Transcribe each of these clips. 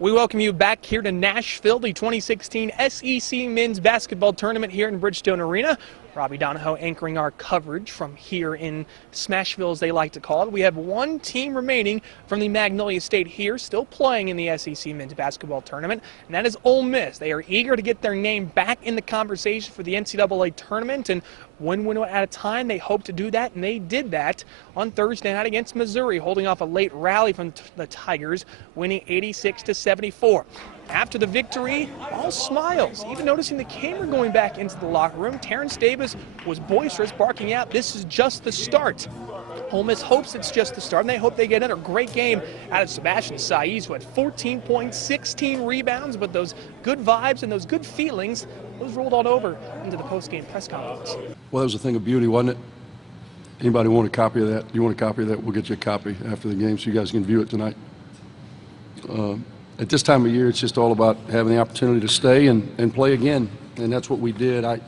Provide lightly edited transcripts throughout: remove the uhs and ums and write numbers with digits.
We welcome you back here to Nashville, the 2016 SEC Men's Basketball Tournament here in Bridgestone Arena. Robby anchoring our coverage from here in Smashville, as they like to call it. We have one team remaining from the Magnolia State here, still playing in the SEC Men's Basketball Tournament, and that is Ole Miss. They are eager to get their name back in the conversation for the NCAA Tournament, and one win at a time, they hope to do that, and they did that on Thursday night against Missouri, holding off a late rally from the Tigers, winning 86-74. After the victory, all smiles, even noticing the camera going back into the locker room. Terrence Davis was boisterous, barking out, "This is just the start." Ole Miss hopes it's just the start, and they hope they get another great game out of Sebastian Saiz, who had 14 points, 16 rebounds, but those good vibes and those good feelings, those rolled on over into the post-game press conference. Well, that was a thing of beauty, wasn't it? Anybody want a copy of that? You want a copy of that? We'll get you a copy after the game so you guys can view it tonight. At this time of year, it's just all about having the opportunity to stay and play again, and that's what we did. I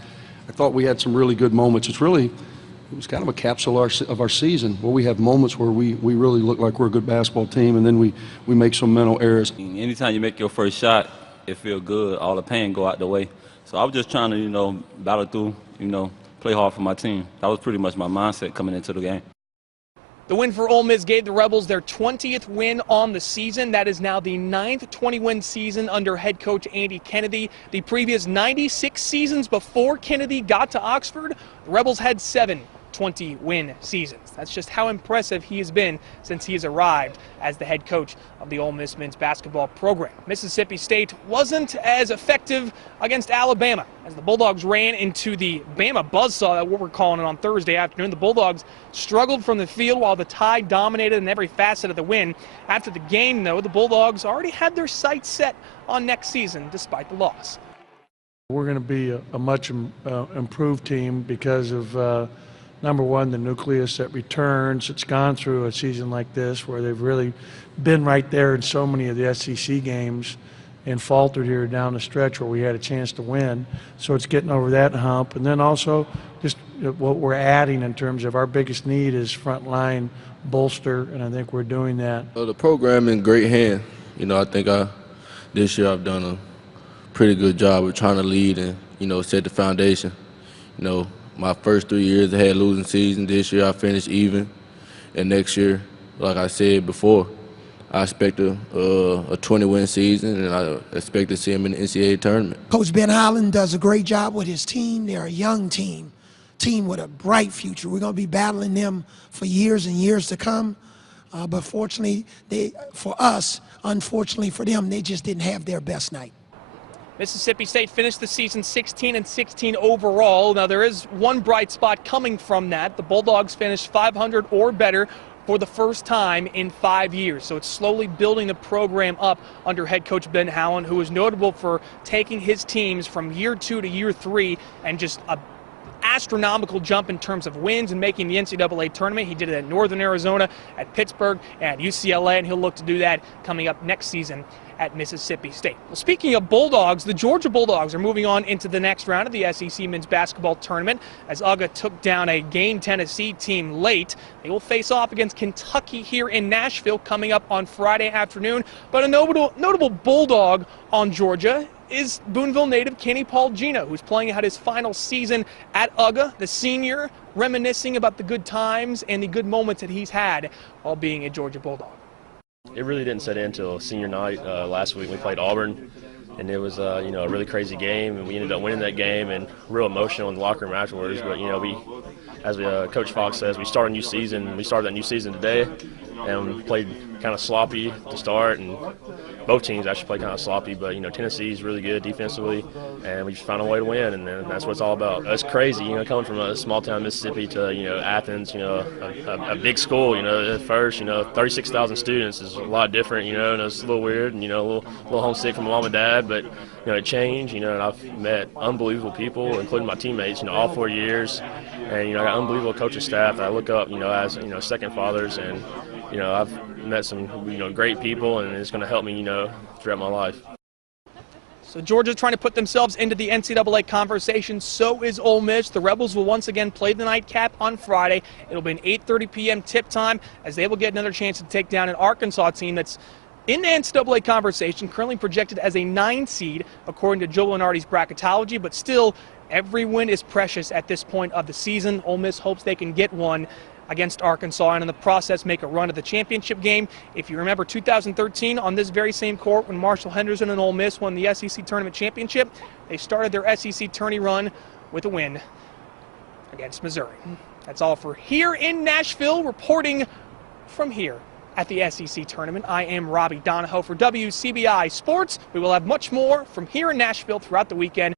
thought we had some really good moments. It was kind of a capsule of our season, where we have moments where we really look like we're a good basketball team, and then we make some mental errors. Anytime you make your first shot, it feels good. All the pain go out the way. So I was just trying to, battle through, play hard for my team. That was pretty much my mindset coming into the game. The win for Ole Miss gave the Rebels their 20th win on the season. That is now the 9th 20-win season under head coach Andy Kennedy. The previous 96 seasons before Kennedy got to Oxford, the Rebels had 7 20-win seasons. That's just how impressive he has been since he has arrived as the head coach of the Ole Miss men's basketball program. Mississippi State wasn't as effective against Alabama as the Bulldogs ran into the Bama buzzsaw, that what we're calling it, on Thursday afternoon. The Bulldogs struggled from the field while the Tide dominated in every facet of the win. After the game, though, the Bulldogs already had their sights set on next season despite the loss. We're going to be a much improved team because of number one, the nucleus that returns. It's gone through a season like this where they've really been right there in so many of the SEC games and faltered here down the stretch where we had a chance to win. So it's getting over that hump. And then also just what we're adding in terms of our biggest need is front line bolster, and I think we're doing that. The program in great hand. I think this year I've done a pretty good job of trying to lead and, set the foundation. My first 3 years I had a losing season. This year I finished even. And next year, like I said before, I expect a 20-win season, and I expect to see him in the NCAA tournament. Coach Ben Howland does a great job with his team. They're a young team with a bright future. We're going to be battling them for years and years to come. But fortunately, unfortunately for them, they just didn't have their best night. Mississippi State finished the season 16-16 overall. Now, there is one bright spot coming from that. The Bulldogs finished 500 or better for the first time in 5 years. So it's slowly building the program up under head coach Ben Howland, who is notable for taking his teams from year 2 to year 3 and just a astronomical jump in terms of wins and making the NCAA tournament. He did it at Northern Arizona, at Pittsburgh, and UCLA, and he'll look to do that coming up next season at Mississippi State. Well, speaking of Bulldogs, the Georgia Bulldogs are moving on into the next round of the SEC Men's Basketball Tournament as UGA took down a Gain Tennessee team late. They will face off against Kentucky here in Nashville coming up on Friday afternoon. But a notable Bulldog on Georgia is Boonville native Kenny Paulgino, who's playing out his final season at UGA, the senior, reminiscing about the good times and the good moments that he's had while being a Georgia Bulldog. It really didn't set in until senior night last week. We played Auburn, and it was a really crazy game, and we ended up winning that game, and real emotional in the locker room afterwards. But as Coach Fox says, we started a new season. We started that new season today, and we played kind of sloppy to start, and both teams actually played kind of sloppy. But Tennessee's really good defensively, and we just found a way to win, and that's what it's all about. It's crazy, coming from a small town Mississippi to Athens, a big school. At first, 36,000 students is a lot different, and it's a little weird, and a little homesick from my mom and dad, but it changed, and I've met unbelievable people, including my teammates, all 4 years, and I got unbelievable coaching staff that I look up, as second fathers, and I've met some great people, and it's going to help me throughout my life. So Georgia's trying to put themselves into the NCAA conversation. So is Ole Miss. The Rebels will once again play the nightcap on Friday. It'll be an 8:30 p.m. tip time as they will get another chance to take down an Arkansas team that's in the NCAA conversation, currently projected as a 9 seed, according to Joe Lunardi's bracketology, but still, every win is precious at this point of the season. Ole Miss hopes they can get one against Arkansas and in the process make a run at the championship game. If you remember 2013 on this very same court when Marshall Henderson and Ole Miss won the SEC Tournament Championship, they started their SEC tourney run with a win against Missouri. That's all for here in Nashville. Reporting from here at the SEC Tournament, I am Robby Donahoe for WCBI Sports. We will have much more from here in Nashville throughout the weekend.